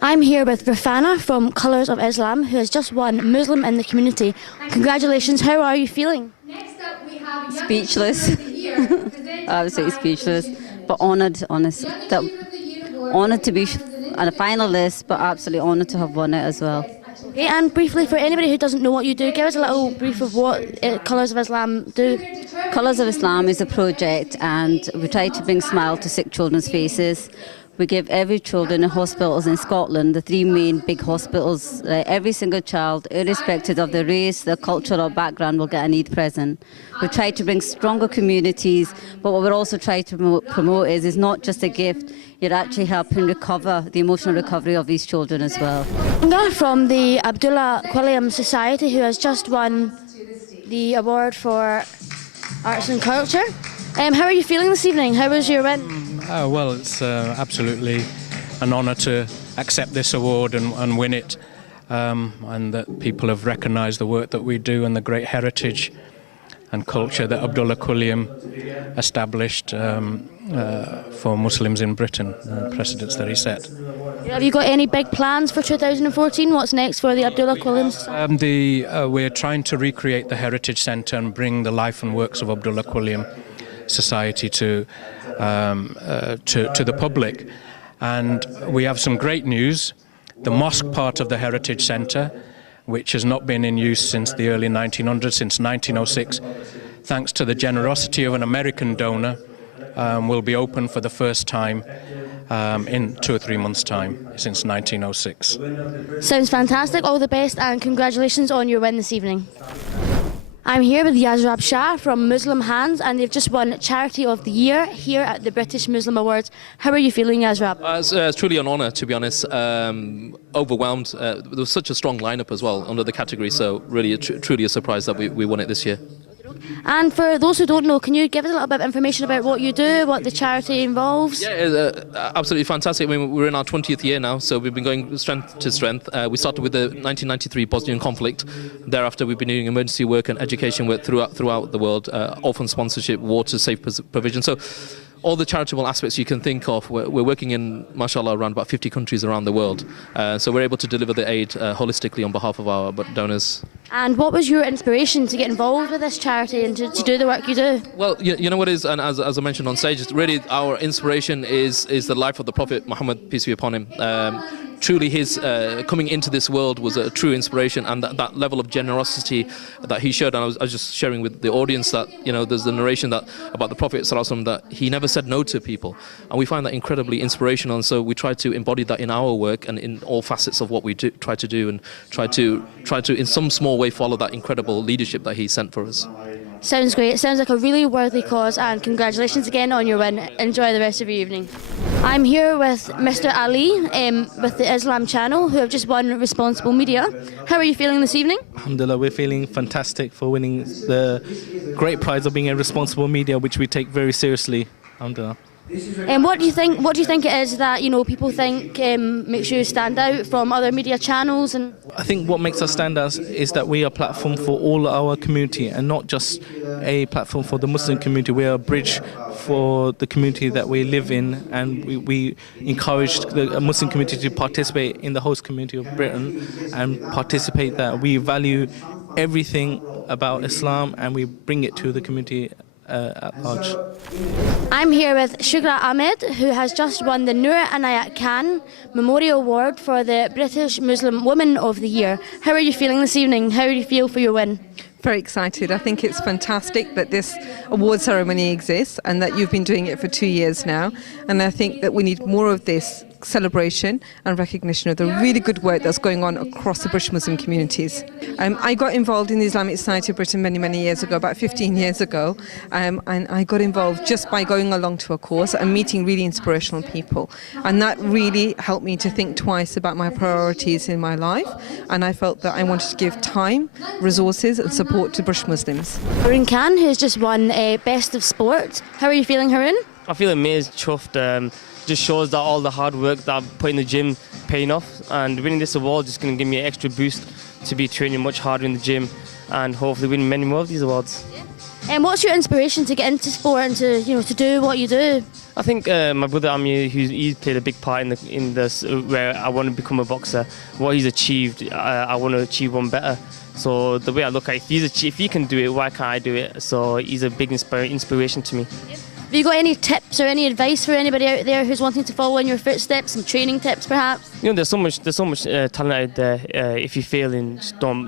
I'm here with Rafana from Colours of Islam, who has just won Muslim in the Community. Congratulations, how are you feeling? Speechless. Absolutely speechless. But honoured, honest. Honoured to be a finalist, but absolutely honoured to have won it as well. Okay, and briefly, for anybody who doesn't know what you do, give us a little brief of what Colours of Islam do. Colours of Islam is a project, and we try to bring smile to sick children's faces. We give every children in hospitals in Scotland, the three main big hospitals, every single child, irrespective of their race, their culture or background, will get an Eid present. We try to bring stronger communities, but what we're also trying to promote is not just a gift, you're actually helping recover the emotional recovery of these children as well. I'm from the Abdullah Quilliam Society, who has just won the award for Arts and Culture. How are you feeling this evening? How was your win? Well, it's absolutely an honour to accept this award and win it, and that people have recognised the work that we do and the great heritage and culture that Abdullah Quilliam established for Muslims in Britain, the precedents that he set. Have you got any big plans for 2014? What's next for the Abdullah Quilliam Society? We're trying to recreate the Heritage Centre and bring the life and works of Abdullah Quilliam Society to the public, and we have some great news. The mosque part of the Heritage Centre, which has not been in use since the early 1900s, since 1906, thanks to the generosity of an American donor, will be open for the first time in 2 or 3 months' time since 1906. Sounds fantastic. All the best and congratulations on your win this evening. I'm here with Yazrab Shah from Muslim Hands, and they've just won Charity of the Year here at the British Muslim Awards. How are you feeling, Yazrab? It's truly an honour, to be honest. Overwhelmed. There was such a strong lineup as well under the category, so really truly a surprise that we won it this year. And for those who don't know, can you give us a little bit of information about what you do, what the charity involves? Yeah, absolutely fantastic. I mean, we're in our 20th year now, so we've been going strength to strength. We started with the 1993 Bosnian conflict. Thereafter, we've been doing emergency work and education work throughout the world, orphan sponsorship, water safe provision. So all the charitable aspects you can think of, we're working in, mashallah, around about 50 countries around the world. So we're able to deliver the aid holistically on behalf of our donors. And what was your inspiration to get involved with this charity and to do the work you do? Well, you know what is, and as I mentioned on stage, it's really our inspiration is the life of the Prophet Muhammad, peace be upon him. Truly his coming into this world was a true inspiration, and that level of generosity that he showed. And I was just sharing with the audience that, you know, there's the narration that about the Prophet ﷺ, that he never said no to people, and we find that incredibly inspirational. And so we try to embody that in our work and in all facets of what we do, try to do, and try to in some small way follow that incredible leadership that he sent for us. Sounds great. It sounds like a really worthy cause, and congratulations again on your win. Enjoy the rest of your evening. I'm here with Mr. Ali with the Islam channel, who have just won Responsible Media. How are you feeling this evening? Alhamdulillah, we're feeling fantastic for winning the great prize of being a responsible media, which we take very seriously. Alhamdulillah. And what do you think? What do you think it is that people think makes you stand out from other media channels? And I think what makes us stand out is that we are a platform for all our community, and not just a platform for the Muslim community. We are a bridge for the community that we live in, and we encourage the Muslim community to participate in the host community of Britain and participate that we value everything about Islam and we bring it to the community at large. I'm here with Shugra Ahmed, who has just won the Noor Anayat Khan Memorial Award for the British Muslim Woman of the Year. How are you feeling this evening? How do you feel for your win? Very excited. I think it's fantastic that this award ceremony exists and that you've been doing it for 2 years now. And I think that we need more of this celebration and recognition of the really good work that's going on across the British Muslim communities. I got involved in the Islamic Society of Britain many years ago, about 15 years ago, and I got involved just by going along to a course and meeting really inspirational people, and that really helped me to think twice about my priorities in my life, and I felt that I wanted to give time, resources and support to British Muslims. Haroon Khan, who's just won Best of Sport. How are you feeling, Haroon? I feel amazed, chuffed. Just shows that all the hard work that I've put in the gym paying off, and winning this award is going to give me an extra boost to be training much harder in the gym and hopefully win many more of these awards. And what's your inspiration to get into sport and to do what you do? I think my brother Amir, he's played a big part in this, where I want to become a boxer. What he's achieved, I want to achieve one better. So the way I look at it, if he can do it, why can't I do it? So he's a big inspiration to me. Have you got any tips or any advice for anybody out there who's wanting to follow in your footsteps, some training tips perhaps? You know, there's so much talent out there. If you fail,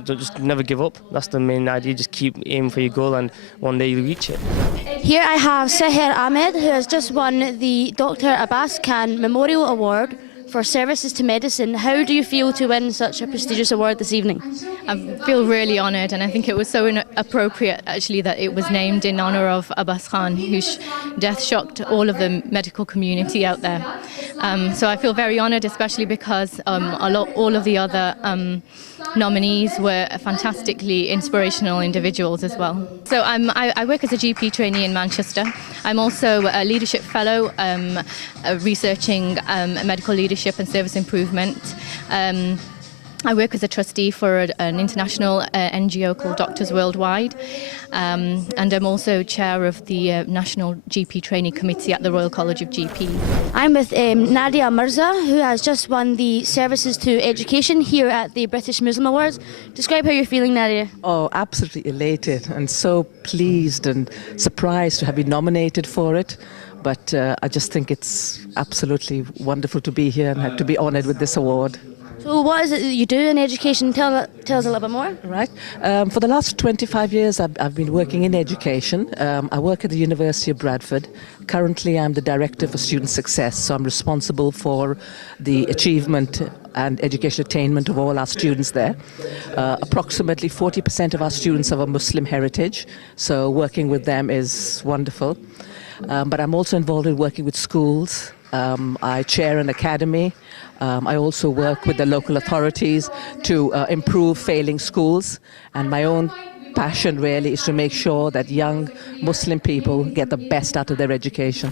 just never give up. That's the main idea. Just keep aiming for your goal, and one day you'll reach it. Here I have Seher Ahmed, who has just won the Dr. Abbas Khan Memorial Award for services to medicine. How do you feel to win such a prestigious award this evening? I feel really honoured, and I think it was so appropriate actually that it was named in honour of Abbas Khan, whose death shocked all of the medical community out there. So I feel very honoured, especially because all of the other nominees were fantastically inspirational individuals as well. So I work as a GP trainee in Manchester. I'm also a leadership fellow researching medical leadership and service improvement. I work as a trustee for an international NGO called Doctors Worldwide, and I'm also chair of the National GP Trainee Committee at the Royal College of GPs. I'm with Nadia Mirza, who has just won the Services to Education here at the British Muslim Awards. Describe how you're feeling, Nadia. Oh, absolutely elated and so pleased and surprised to have been nominated for it. But I just think it's absolutely wonderful to be here and to be honoured with this award. So what is it that you do in education? Tell us a little bit more. Right. For the last 25 years, I've been working in education. I work at the University of Bradford. Currently, I'm the Director for Student Success, so I'm responsible for the achievement and education attainment of all our students there. Approximately 40% of our students are of Muslim heritage, so working with them is wonderful. But I'm also involved in working with schools. I chair an academy. I also work with the local authorities to improve failing schools, and my own passion really is to make sure that young Muslim people get the best out of their education.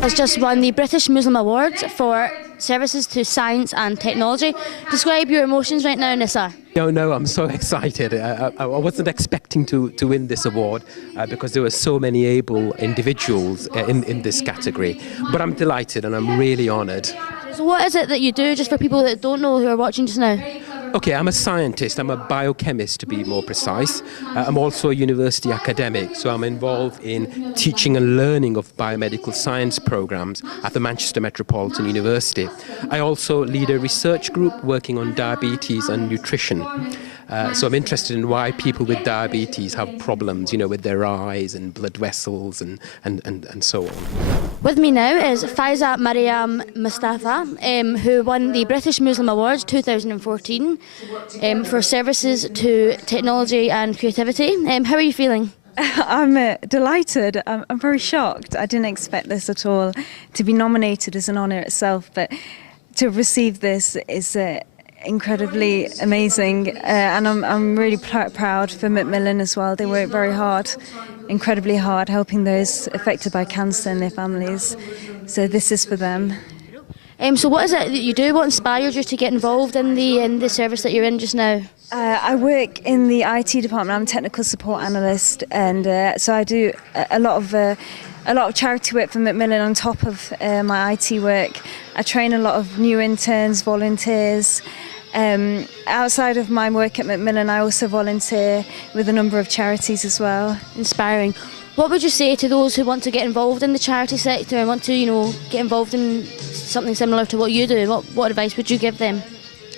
Has just won the British Muslim Awards for services to science and technology. Describe your emotions right now, Nissa. No, I'm so excited. I wasn't expecting to win this award because there were so many able individuals in this category. But I'm delighted and I'm really honoured. So what is it that you do, just for people that don't know who are watching just now? Okay, I'm a scientist. I'm a biochemist, to be more precise. I'm also a university academic, so I'm involved in teaching and learning of biomedical science programs at the Manchester Metropolitan University. I also lead a research group working on diabetes and nutrition. So I'm interested in why people with diabetes have problems, with their eyes and blood vessels and so on. With me now is Faiza Mariam Mustafa, who won the British Muslim Awards 2014 for services to technology and creativity. How are you feeling? I'm delighted. I'm very shocked. I didn't expect this at all. To be nominated is an honour itself, but to receive this is incredibly amazing, and I'm really proud for Macmillan as well. They work very hard, incredibly hard, helping those affected by cancer and their families. So this is for them. So what is it that you do? What inspired you to get involved in the service that you're in just now? I work in the IT department. I'm a technical support analyst, and so I do a lot of charity work for Macmillan on top of my IT work. I train a lot of new interns, volunteers. Outside of my work at Macmillan, I also volunteer with a number of charities as well. Inspiring. What would you say to those who want to get involved in the charity sector and want to, get involved in something similar to what you do? What advice would you give them?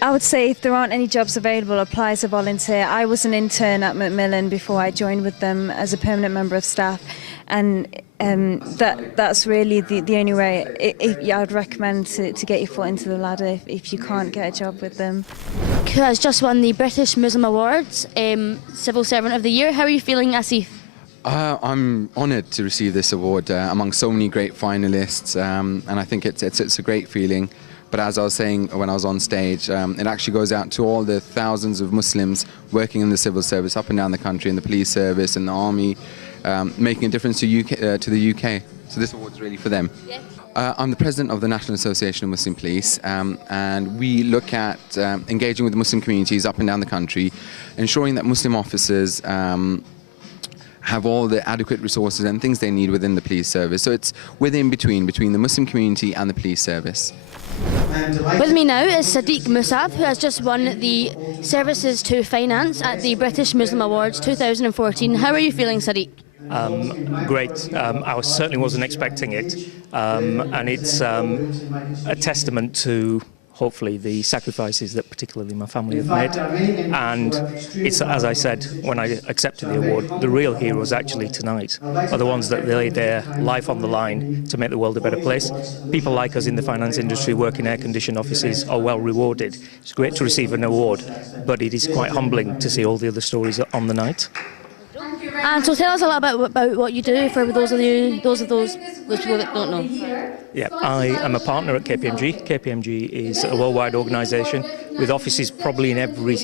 I would say if there aren't any jobs available, apply as a volunteer. I was an intern at Macmillan before I joined with them as a permanent member of staff, and that's really the only way I would recommend to get your foot into the ladder if you can't get a job with them. Who has just won the British Muslim Awards, Civil Servant of the Year. How are you feeling, Asif? I'm honoured to receive this award among so many great finalists, and I think it's a great feeling. But as I was saying when I was on stage, it actually goes out to all the thousands of Muslims working in the civil service up and down the country, in the police service and the army, making a difference to the UK. So this award's really for them. Yeah. I'm the president of the National Association of Muslim Police, and we look at engaging with the Muslim communities up and down the country, ensuring that Muslim officers have all the adequate resources and things they need within the police service. So it's between the Muslim community and the police service. With me now is Sadiq Musab, who has just won the Services to Finance at the British Muslim Awards 2014. How are you feeling, Sadiq? Great. I certainly wasn't expecting it, and it's a testament to hopefully the sacrifices that particularly my family have made. And it's, as I said when I accepted the award, the real heroes actually tonight are the ones that laid their life on the line to make the world a better place. People like us in the finance industry, work in air-conditioned offices, are well rewarded. It's great to receive an award, but it is quite humbling to see all the other stories on the night. And so tell us a lot about what you do for those people that don't know. Yeah, I am a partner at KPMG. KPMG is a worldwide organisation with offices probably in every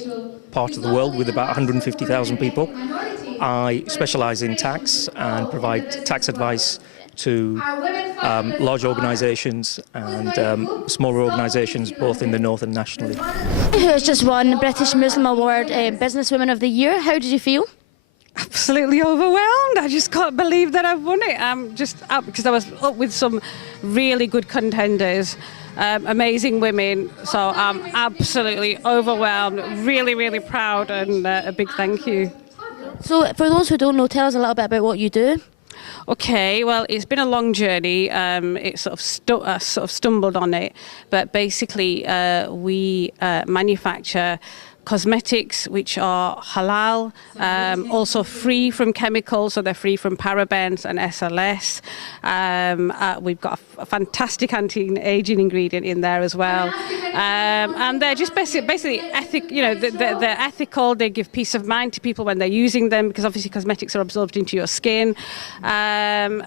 part of the world with about 150,000 people. I specialise in tax and provide tax advice to large organisations and smaller organisations both in the north and nationally. Who has just won British Muslim Award Businesswoman of the Year. How did you feel? Absolutely overwhelmed. I just can't believe that I've won it. I'm just up because I was up with some really good contenders, amazing women. So I'm absolutely overwhelmed, really, really proud, and a big thank you. So for those who don't know, tell us a little bit about what you do. Okay, well, it's been a long journey. It sort of stumbled on it, but basically we manufacture cosmetics which are halal, also free from chemicals, so they're free from parabens and SLS. We've got a fantastic anti-aging ingredient in there as well, and they're just basically they're ethical. They give peace of mind to people when they're using them, because obviously cosmetics are absorbed into your skin, and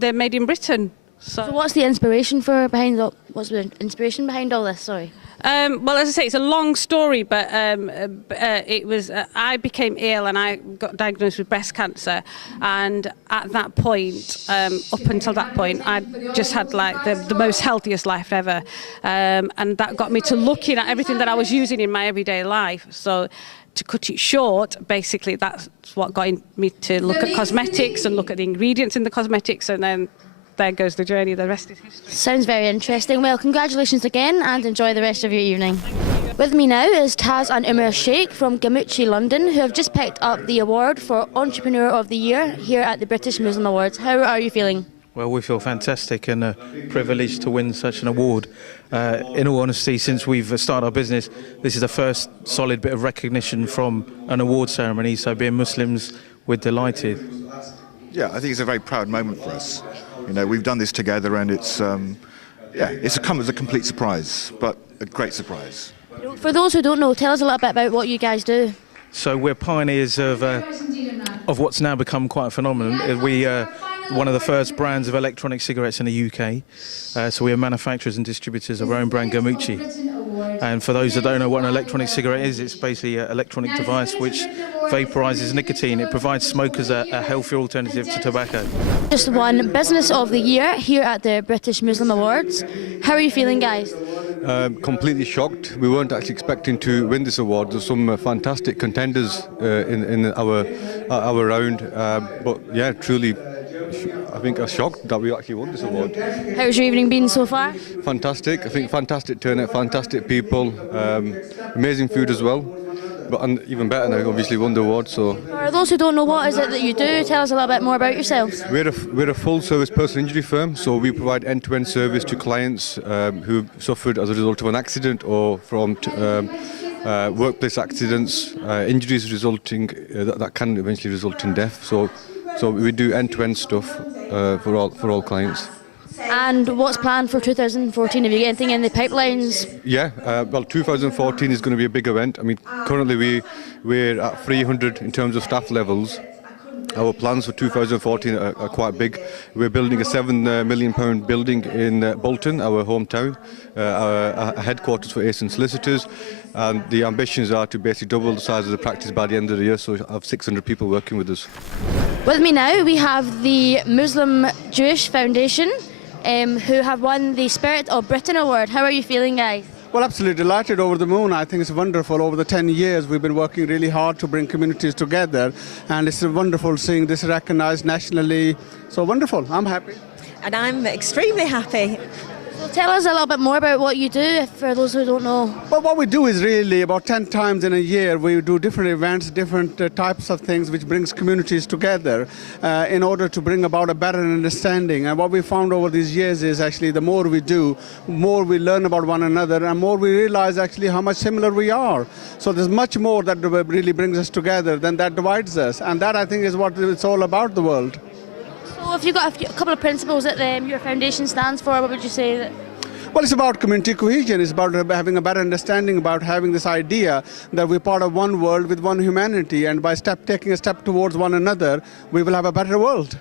they're made in Britain. So what's the inspiration behind all this? Sorry. Well, as I say, it's a long story, but it was I became ill and I got diagnosed with breast cancer, and at that point, up until that point, I just had like the most healthiest life ever, and that got me to looking at everything that I was using in my everyday life. So to cut it short, basically that's what got me to look at cosmetics and look at the ingredients in the cosmetics, and then there goes the journey. The rest is history. Sounds very interesting. Well, congratulations again and enjoy the rest of your evening. With me now is Taz and Umar Sheikh from Gamuchi, London, who have just picked up the award for Entrepreneur of the Year here at the British Muslim Awards. How are you feeling? Well, we feel fantastic and privileged to win such an award. In all honesty, since we've started our business, this is the first solid bit of recognition from an award ceremony, so being Muslims, we're delighted. Yeah, I think it's a very proud moment for us. You know, we've done this together, and it's come as a complete surprise, but a great surprise. For those who don't know, tell us a little bit about what you guys do. So we're pioneers of what's now become quite a phenomenon. We one of the first brands of electronic cigarettes in the UK. So we are manufacturers and distributors of our own brand, Gamuchi. And for those that don't know what an electronic cigarette is, it's basically an electronic device which vaporizes nicotine. It provides smokers a healthier alternative to tobacco. Just won Business of the Year here at the British Muslim Awards. How are you feeling, guys? Completely shocked. We weren't actually expecting to win this award. There's some fantastic contenders in our round, but yeah, truly, I think I'm shocked that we actually won this award. How's your evening been so far? Fantastic. I think fantastic turnout, fantastic people, amazing food as well. But even better now, obviously won the award. So, for those who don't know, what is it that you do? Tell us a little bit more about yourselves. We're a full-service personal injury firm, so we provide end-to-end service to clients who suffered as a result of an accident or from workplace accidents, injuries resulting that can eventually result in death. So we do end-to-end stuff for all clients. And what's planned for 2014? Have you got anything in the pipelines? Yeah, well, 2014 is going to be a big event. I mean, currently we're at 300 in terms of staff levels. Our plans for 2014 are quite big. We're building a £7 million building in Bolton, our hometown, a headquarters for Ace & Solicitors, and the ambitions are to basically double the size of the practice by the end of the year, so have 600 people working with us. With me now we have the Muslim Jewish Foundation who have won the Spirit of Britain Award. How are you feeling, guys? Well, absolutely delighted, over the moon. I think it's wonderful. Over the 10 years we've been working really hard to bring communities together, and it's wonderful seeing this recognized nationally. So wonderful. I'm happy. And I'm extremely happy. So tell us a little bit more about what you do, for those who don't know. Well, what we do is really about 10 times in a year we do different events, different types of things which brings communities together in order to bring about a better understanding. And what we found over these years is actually the more we do, more we learn about one another, and more we realize actually how much similar we are. So there's much more that really brings us together than that divides us. And that, I think, is what it's all about, the world. So if you've got a couple of principles that your foundation stands for, what would you say that? Well, it's about community cohesion. It's about having a better understanding, about having this idea that we're part of one world with one humanity, and by taking a step towards one another, we will have a better world.